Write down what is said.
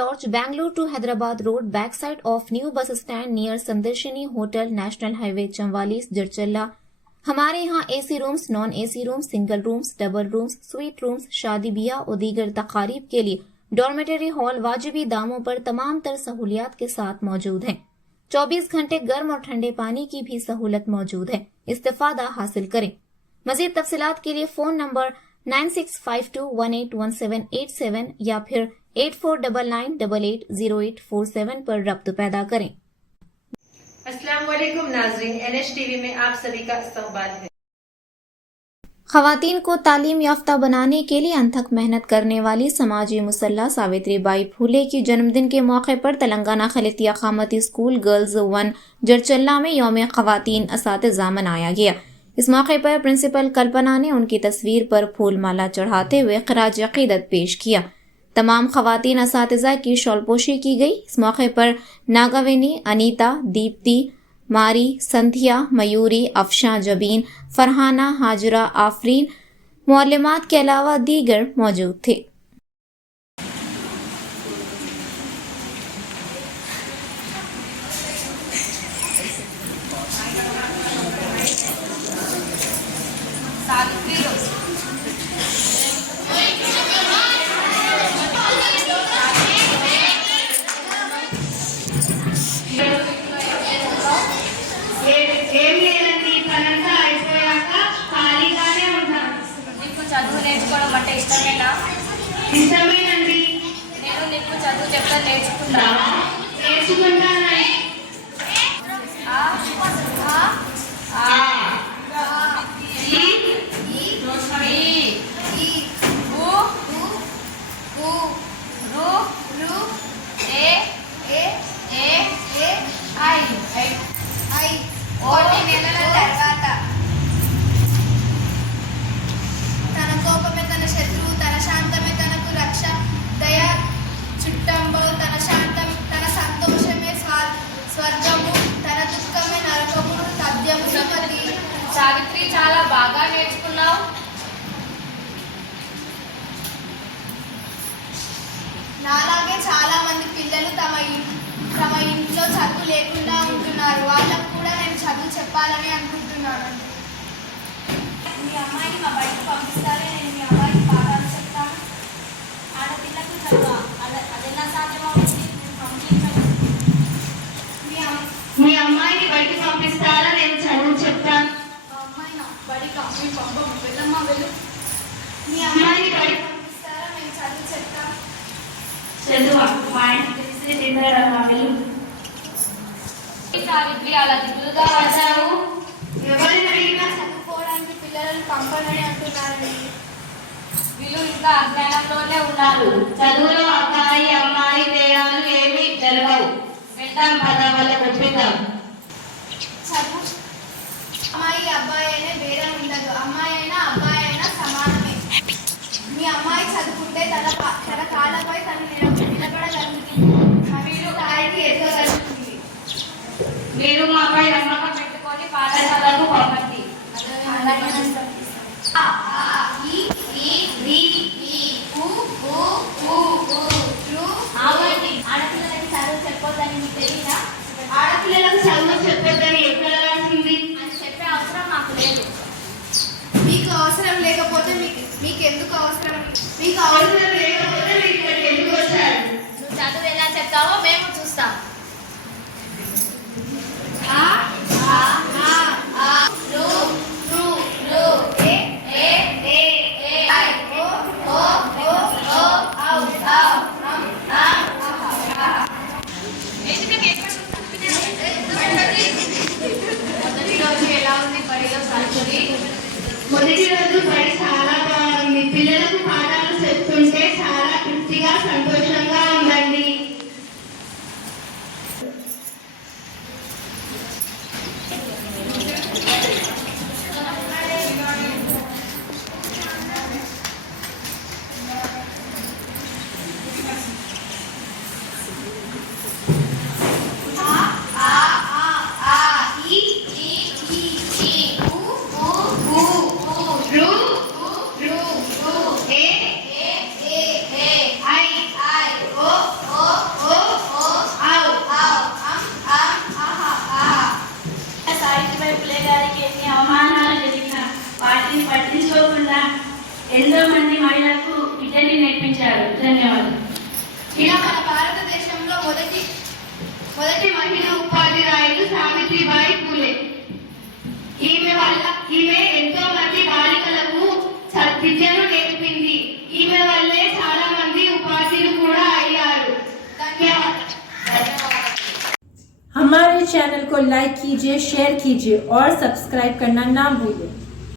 Lodge, Bangalore to Hyderabad Road, backside of new bus stand near Sandarshini Hotel, National Highway, Chamwalis, Jarchalla। हमारे यहाँ AC rooms, non AC rooms, single rooms, double rooms, sweet rooms, शादी ब्याह और दीगर तकारीब के लिए dormitory hall वाजिबी दामों पर तमाम तर सहूलियात के साथ मौजूद हैं। 24 घंटे गर्म और ठंडे पानी की भी सहूलत मौजूद है। इस्तेफादा हासिल करें। मजीद तफसीलात के लिए फोन नंबर 9652181787 या फिर 8499880847 पर रब्त पैदा करें। अस्सलाम वालेकुम नाज़रीन, NH-TV में आप सभी का इस्तकबाल है। खवातीन को तालीम याफ्ता बनाने के लिए अनथक मेहनत करने वाली समाजी मुसल्ला सावित्री बाई फूले की जन्मदिन के मौके पर तेलंगाना खलितिया खामती स्कूल गर्ल्स 1 जरचल्ला में यौम खवातीन असातिज़ा मनाया गया। इस मौके पर प्रिंसिपल कल्पना ने उनकी तस्वीर पर फूल माला चढ़ाते हुए खराज अकीदत पेश किया। तमाम खवातीन असातिज़ा की शॉलपोशी की गई। इस मौके पर नागाविनी, अनीता, दीप्ति, मारी, संध्या, मयूरी, अफशा, जबीन, फरहाना, हाजरा, आफरीन, मुअल्लिमात के अलावा दीगर मौजूद थे। చదువు నేర్చుకోవడం అంటే ఇష్టమేనా? ఇష్టమేనండి. నేను నీకు చదువు చెప్తా నేర్చుకుంటా. నేర్చుకుంటానండి. ఆ ఆ ఆ ఈ ఈ ఈ ఊ ఊ రు రు ఏ ఏ ఏ ఏ ఐ ఐ 1 నెలల తర్వాత తన కోపమే తన శత్రువు, తన శాంతమే తనకు రక్ష, దయ చుట్టంబో, తన శాంతం తన సంతోషమే స్వర్గము, తన దుఃఖమే నరకము, తథ్యము సుమతి. సావిత్రి, చాలా బాగా నేర్చుకున్నావు. నాలాగే చాలా మంది పిల్లలు తమ ఇంట్లో చదువు లేకుండా ఉంటున్నారు. వాళ్ళకు కూడా నేను చదువు చెప్పాలని అనుకుంటున్నాను. మీ అమ్మాయిని మా బయటకు పంపిస్తారే, నేను మీ అమ్మాయికి పాఠాలు చెప్తాను. ఆడపిల్లకు చదువు అదెలా సాధ్యమవుతుంది? పంపించండి. మీ అమ్మాయిని బయటకు పంపిస్తారా? నేను చదువు చెప్తాను. మా అమ్మాయిని బడికి మీ పంపం వెళ్ళమ్మా, వెళ్ళు. మీ అమ్మాయిని బయటకు పంపిస్తారా? నేను చదువు చెప్తాను. చదువు మా ఇంటికి తెలిసి తింటారమ్మా, వెళ్ళు. సావిత్రి, అలా దిగులుగా వచ్చావు. ఎవరిని అడిగినా చదువుకోవడానికి పిల్లలను పంపనని అంటున్నారండి. వీళ్ళు ఇంకా అజ్ఞానంలోనే ఉన్నారు. చదువులో అబ్బాయి అమ్మాయి తేడాలు ఏమీ జరగవు. వెళ్తాం పద, వాళ్ళకి ఒప్పిద్దాం. చదువు అమ్మాయి అబ్బాయి అయినా భేదం ఉండదు. అమ్మాయి అయినా అబ్బాయి అయినా సమానమే. మీ అమ్మాయి చదువుకుంటే తన కాళ్ళపై తను నిలబడగలుగుతుంది. మీరు స్థాయికి ఎదగలుగుతుంది. మీరు మాపై నమ్మకం పెట్టుకొని పాఠశాలకు పంపండి. ఆడపిల్లలకి చదువు చెప్పొద్దని మీకు తెలియదా? ఆడపిల్లలకు చదువు చెప్పొద్దని ఎక్కడ రాసింది? అని చెప్పే అవసరం మాకు లేదు. మీకు అవసరం లేకపోతే మీకు ఎందుకు అవసరం? మీకు అవసరం లేకపోతే మీకు ఇక్కడికి ఎందుకు వచ్చారు? నువ్వు చదువు ఎలా చెప్తావో మేము చూస్తాం. మొదటి రోజు బడి చాలా బాగుంది. పిల్లలకు పాఠాలు చెప్తుంటే చాలా తృప్తిగా సంతోషంగా ఉందండి. మొదటి మహిళా ఉపాధ్యాయులు సావిత్రిబాయి పూలే. ఈమె ఎంతో మంది బాలికలకు విద్యను నేర్పింది. ఈమె వల్లే చాలా మంది ఉపాధ్యులు కూడా అయ్యారు. ధన్యవాదాలు. हमारे चैनल को लाइक कीजिए, शेयर कीजिए और सब्सक्राइब करना ना भूलिए।